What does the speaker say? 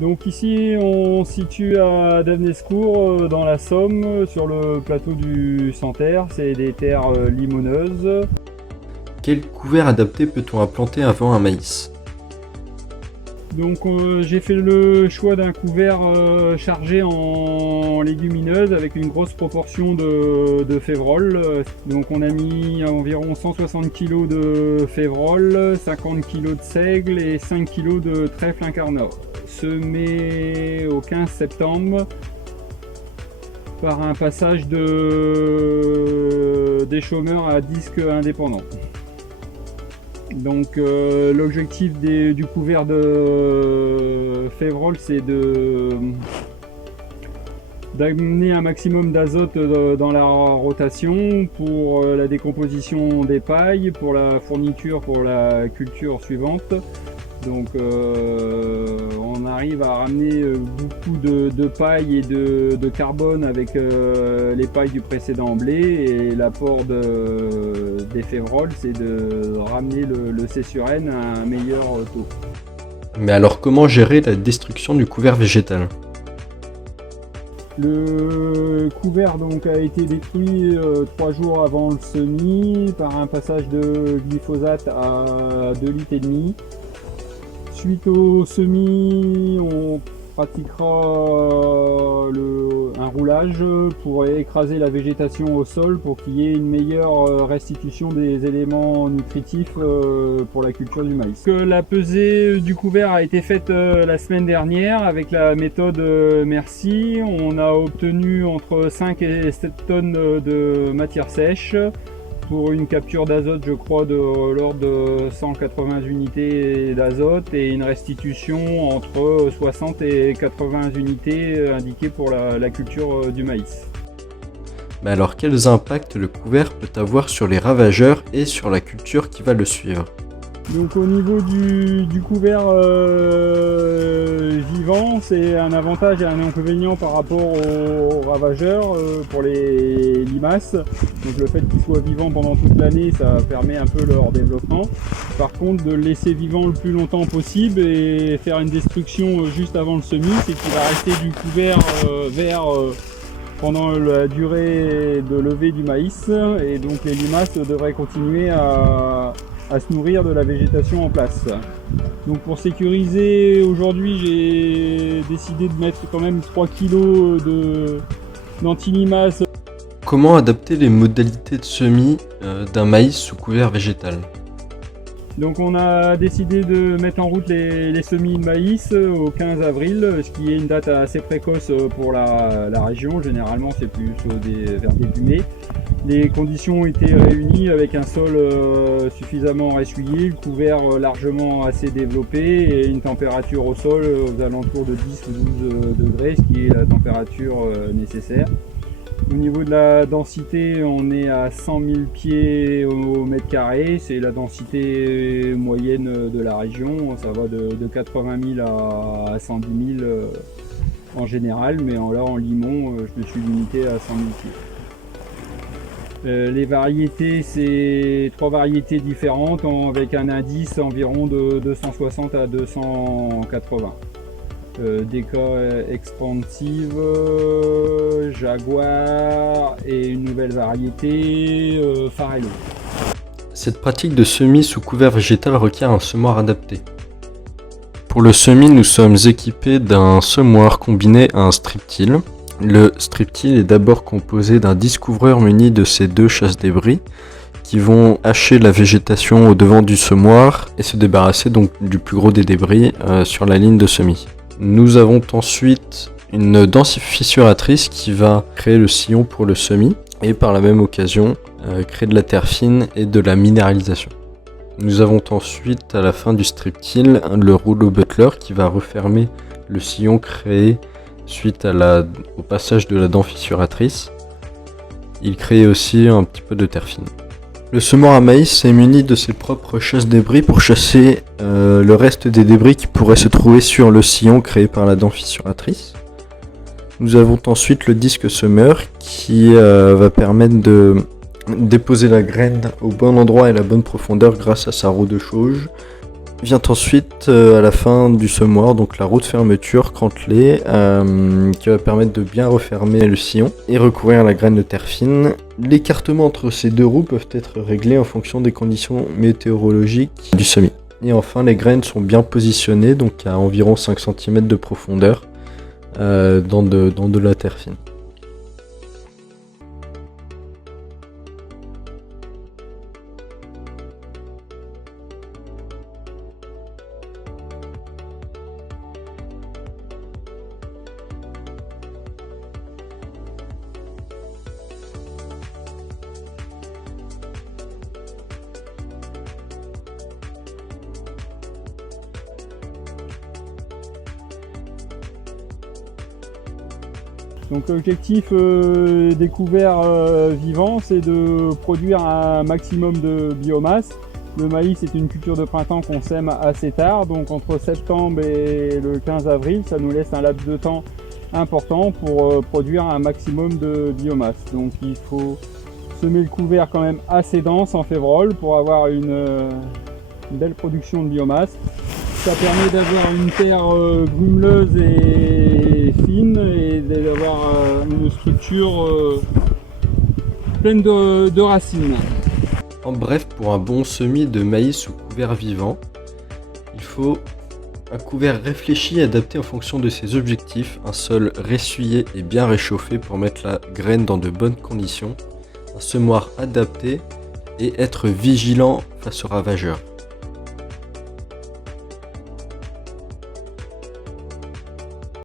Donc ici on se situe à Davenescourt dans la Somme sur le plateau du Santerre, c'est des terres limoneuses. Quel couvert adapté peut-on implanter avant un maïs? Donc j'ai fait le choix d'un couvert chargé en légumineuses avec une grosse proportion de févrole. Donc on a mis environ 160 kg de févrole, 50 kg de seigle et 5 kg de trèfle incarnat. Semé au 15 septembre par un passage des chômeurs à disque indépendant. Donc l'objectif du couvert de févrole, c'est d'amener un maximum d'azote dans la rotation pour la décomposition des pailles, pour la fourniture pour la culture suivante. Donc on arrive à ramener beaucoup de paille et de carbone avec les pailles du précédent blé, et l'apport des févroles, c'est de ramener le C sur N à un meilleur taux. Mais alors comment gérer la destruction du couvert végétal? Le couvert donc a été détruit 3 jours avant le semis par un passage de glyphosate à 2,5 litres. Suite au semis, on pratiquera un roulage pour écraser la végétation au sol pour qu'il y ait une meilleure restitution des éléments nutritifs pour la culture du maïs. La pesée du couvert a été faite la semaine dernière avec la méthode Merci. On a obtenu entre 5 et 7 tonnes de matière sèche, pour une capture d'azote, je crois, de l'ordre de 180 unités d'azote et une restitution entre 60 et 80 unités indiquées pour la culture du maïs. Mais alors quels impacts le couvert peut avoir sur les ravageurs et sur la culture qui va le suivre? Donc au niveau du couvert vivant, c'est un avantage et un inconvénient par rapport aux ravageurs pour les limaces. Donc le fait qu'ils soient vivants pendant toute l'année, ça permet un peu leur développement. Par contre, de le laisser vivant le plus longtemps possible et faire une destruction juste avant le semis, c'est qu'il va rester du couvert vert pendant la durée de levée du maïs, et donc les limaces devraient continuer à se nourrir de la végétation en place. Donc pour sécuriser, aujourd'hui j'ai décidé de mettre quand même 3 kg d'anti-limaces. Comment adapter les modalités de semis d'un maïs sous couvert végétal? Donc on a décidé de mettre en route les semis de maïs au 15 avril, ce qui est une date assez précoce pour la région. Généralement c'est plus vers début mai. Les conditions ont été réunies avec un sol suffisamment essuyé, le couvert largement assez développé et une température au sol aux alentours de 10 ou 12 degrés, ce qui est la température nécessaire. Au niveau de la densité, on est à 100 000 pieds au mètre carré, c'est la densité moyenne de la région, ça va de 80 000 à 110 000 en général, mais là en limon, je me suis limité à 100 000 pieds. Les variétés, c'est 3 variétés différentes avec un indice environ de 260 à 280. Deca Expansive, Jaguar et une nouvelle variété, Farello. Cette pratique de semis sous couvert végétal requiert un semoir adapté. Pour le semis, nous sommes équipés d'un semoir combiné à un strip-till. Le strip-till est d'abord composé d'un disque ouvreur muni de ces 2 chasse-débris qui vont hacher la végétation au devant du semoir et se débarrasser donc du plus gros des débris sur la ligne de semis. Nous avons ensuite une densificatrice qui va créer le sillon pour le semis et par la même occasion créer de la terre fine et de la minéralisation. Nous avons ensuite à la fin du strip-till le rouleau Butler qui va refermer le sillon créé suite au passage de la dent fissuratrice. Il crée aussi un petit peu de terre fine. Le semoir à maïs est muni de ses propres chasse-débris pour chasser le reste des débris qui pourraient se trouver sur le sillon créé par la dent fissuratrice. Nous avons ensuite le disque semeur qui va permettre de déposer la graine au bon endroit et à la bonne profondeur grâce à sa roue de chauge Vient ensuite à la fin du semoir, donc la roue de fermeture crantelée qui va permettre de bien refermer le sillon et recouvrir la graine de terre fine. L'écartement entre ces deux roues peuvent être réglés en fonction des conditions météorologiques du semis. Et enfin, les graines sont bien positionnées, donc à environ 5 cm de profondeur dans de la terre fine. Donc l'objectif des couverts vivants, c'est de produire un maximum de biomasse. Le maïs est une culture de printemps qu'on sème assez tard, donc entre septembre et le 15 avril, ça nous laisse un laps de temps important pour produire un maximum de biomasse. Donc il faut semer le couvert quand même assez dense en févrole pour avoir une belle production de biomasse. Ça permet d'avoir une terre grumeleuse et fine et d'avoir une structure pleine de racines. En bref, pour un bon semis de maïs sous couvert vivant, il faut un couvert réfléchi et adapté en fonction de ses objectifs, un sol ressuyé et bien réchauffé pour mettre la graine dans de bonnes conditions, un semoir adapté et être vigilant face aux ravageurs.